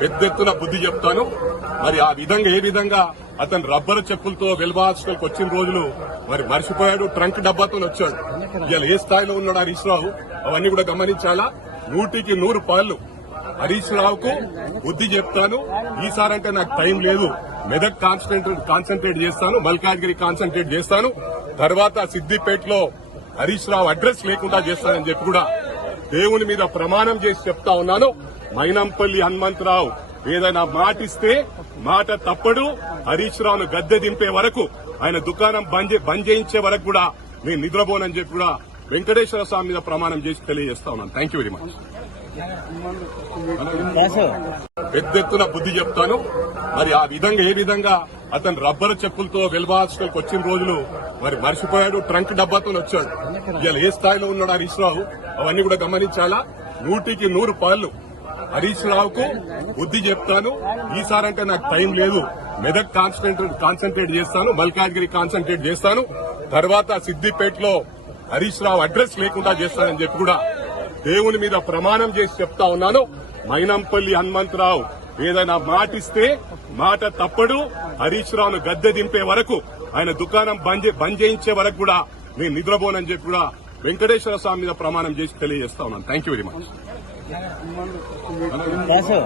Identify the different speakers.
Speaker 1: పెద్ద ఎత్తున బుద్ధి చెప్తాను. మరి ఆ విధంగా ఏ విధంగా అతను రబ్బర్ చెప్పులతో వెల్బా హాస్పిటల్కి వచ్చిన రోజులు మరి మర్చిపోయాడు ట్రంక్ డబ్బాతో వచ్చాడు. ఇవాళ ఏ స్థాయిలో ఉన్నాడు హరీష్ రావు? అవన్నీ కూడా గమనించాలా? నూటికి నూరు పాళ్ళు హరీష్ రావుకు బుద్ధి చెప్తాను. ఈసారంటే నాకు టైం లేదు. మెదక్ కాన్సన్ట్రేట్ కాన్సన్ట్రేట్ చేస్తాను. మల్కాజ్గిరి కాన్సన్ట్రేట్ చేస్తాను. తర్వాత సిద్దిపేటలో హరీష్ రావు అడ్రస్ లేకుండా చేస్తానని చెప్పి కూడా దేవుని మీద ప్రమాణం చేసి చెప్తా ఉన్నాను. మైనంపల్లి హనుమంతరావు ఏదైనా మాట ఇస్తే మాట తప్పడు హరీష్ రావును గద్దె దింపే వరకు ఆయన దుకాణం బంద్ బంద్ చేయించే వరకు కూడా నేను నిద్రపోనని చెప్పి కూడా వెంకటేశ్వర స్వామి మీద ప్రమాణం చేసి తెలియజేస్తా ఉన్నాను. థ్యాంక్ యూ వెరీ మచ్ పెద్ద ఎత్తున బుద్ధి చెప్తాను. మరి ఆ విధంగా ఏ విధంగా అతను రబ్బర్ చెప్పులతో వెల్బా వచ్చిన రోజులు మరి మర్చిపోయాడు ట్రంక్ డబ్బాతో వచ్చాడు. ఇవాళ ఏ స్థాయిలో ఉన్నాడు హరీష్ రావు? అవన్నీ కూడా గమనించాలా? నూటికి నూరు పాళ్ళు. హరీష్ రావుకు బుద్ధి చెప్తాను. ఈసారంటే నాకు టైం లేదు. మెదక్ కాన్సన్ట్రేట్ కాన్సన్ట్రేట్ చేస్తాను. మల్కాజ్గిరి కాన్సన్ట్రేట్ చేస్తాను. తర్వాత సిద్దిపేటలో హరీష్ రావు అడ్రస్ లేకుండా చేస్తానని చెప్పి కూడా దేవుని మీద ప్రమాణం చేసి చెప్తా ఉన్నాను. మైనంపల్లి హనుమంతరావు ఏదైనా మాట ఇస్తే మాట తప్పడు. హరీష్ రావును గద్దె దింపే వరకు ఆయన దుకాణం బంద్ బంద్ చేయించే వరకు కూడా నేను నిద్రపోనని చెప్పి కూడా వెంకటేశ్వర స్వామి మీద ప్రమాణం చేసి తెలియజేస్తా ఉన్నాను. థ్యాంక్ యూ వెరీ మచ్ రాసు